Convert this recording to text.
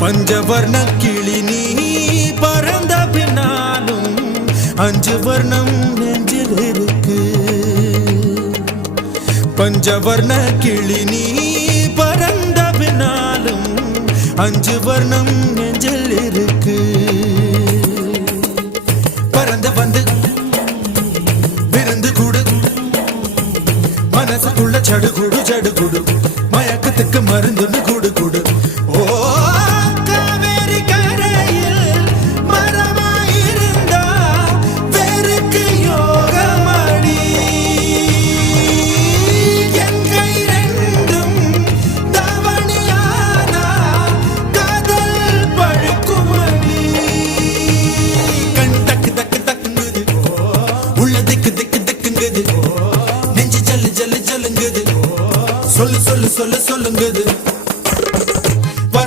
பஞ்சவர்ண கிளி நீ பறந்த பின்னாலும் 5 வர்ணம் நெஞ்சில் இருக்கு. பஞ்சவர்ண கிளி நீ பறந்த பின்னாலும் 5 வர்ணம் நெஞ்சில் இருக்கு. பறந்து வந்து விருந்து கூடு மனசுக்குள்ள சடுகுடு சடுகுடு மயக்கத்துக்கு மருந்துன்னு கூடு கூடு. ஓ காவேரி கரையில் மரமாயிருந்தா வேருக்கு யோகமடி. என் கை ரெண்டும் தவணியானா காதல் பழுக்குமடி. கண் தக்கு தக்கு தக்குங்குது உள்ள திக்கு திக்கு திக்குங்குது. நெஞ்சு ஜல்லு ஜல்லு ஜல்லுங்குது. சொல்லு சொல்லு சொல்லு சொல்லுங்குது.